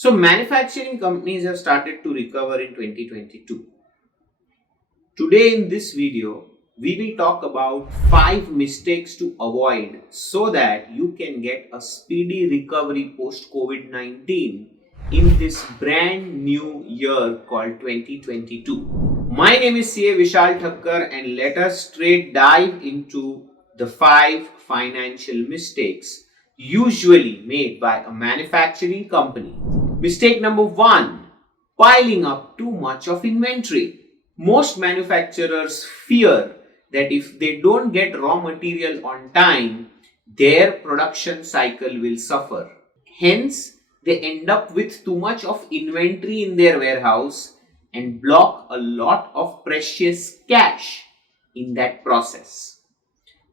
So manufacturing companies have started to recover in 2022. Today in this video, we will talk about 5 mistakes to avoid so that you can get a speedy recovery post COVID-19 in this brand new year called 2022. My name is CA Vishal Thakkar and let us straight dive into the 5 financial mistakes usually made by a manufacturing company. Mistake number 1, piling up too much of inventory. Most manufacturers fear that if they don't get raw material on time, their production cycle will suffer. Hence, they end up with too much of inventory in their warehouse and block a lot of precious cash in that process.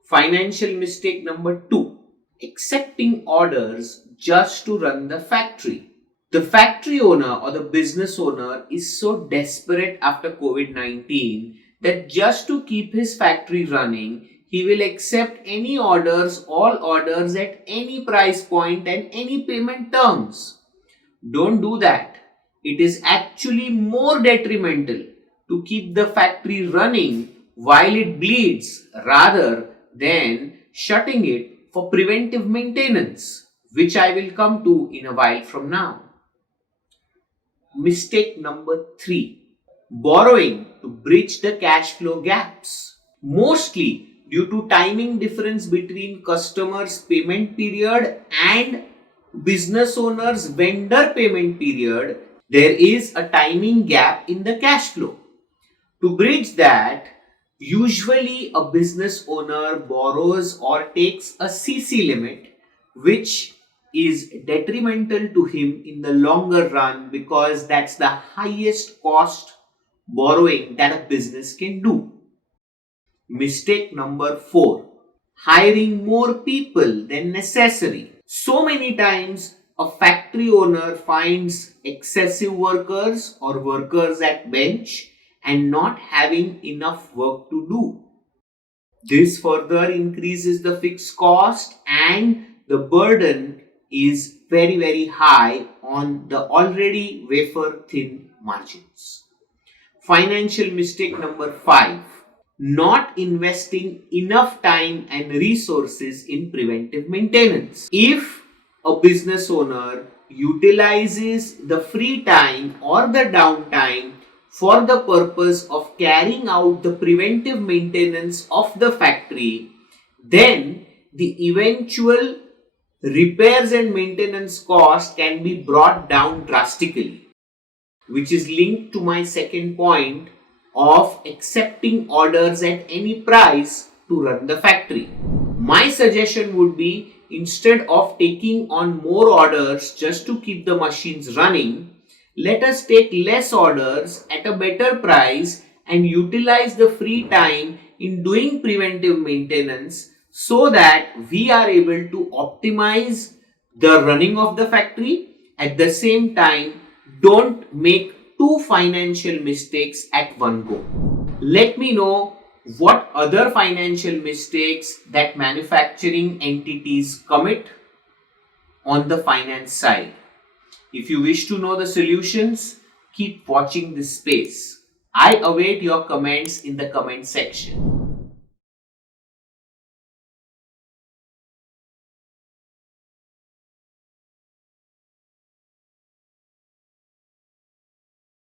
Financial mistake number 2, accepting orders just to run the factory. The factory owner or the business owner is so desperate after COVID-19 that just to keep his factory running, he will accept any orders, all orders at any price point and any payment terms. Don't do that. It is actually more detrimental to keep the factory running while it bleeds rather than shutting it for preventive maintenance, which I will come to in a while from now. Mistake number 3, borrowing to bridge the cash flow gaps. Mostly due to timing difference between customers' payment period and business owner's vendor payment period, there is a timing gap in the cash flow. To bridge that, usually a business owner borrows or takes a CC limit, which is detrimental to him in the longer run because that's the highest cost borrowing that a business can do. Mistake number 4, hiring more people than necessary. So many times a factory owner finds excessive workers or workers at bench and not having enough work to do. This further increases the fixed cost and the burden is very high on the already wafer thin margins. Financial mistake number 5, not investing enough time and resources in preventive maintenance. If a business owner utilizes the free time or the downtime for the purpose of carrying out the preventive maintenance of the factory, then the eventual repairs and maintenance cost can be brought down drastically, which is linked to my second point of accepting orders at any price to run the factory. My suggestion would be, instead of taking on more orders just to keep the machines running, let us take less orders at a better price and utilize the free time in doing preventive maintenance so that we are able to optimize the running of the factory. At the same time, don't make 2 financial mistakes at one go. Let me know what other financial mistakes that manufacturing entities commit on the finance side. If you wish to know the solutions, keep watching this space. I await your comments in the comment section.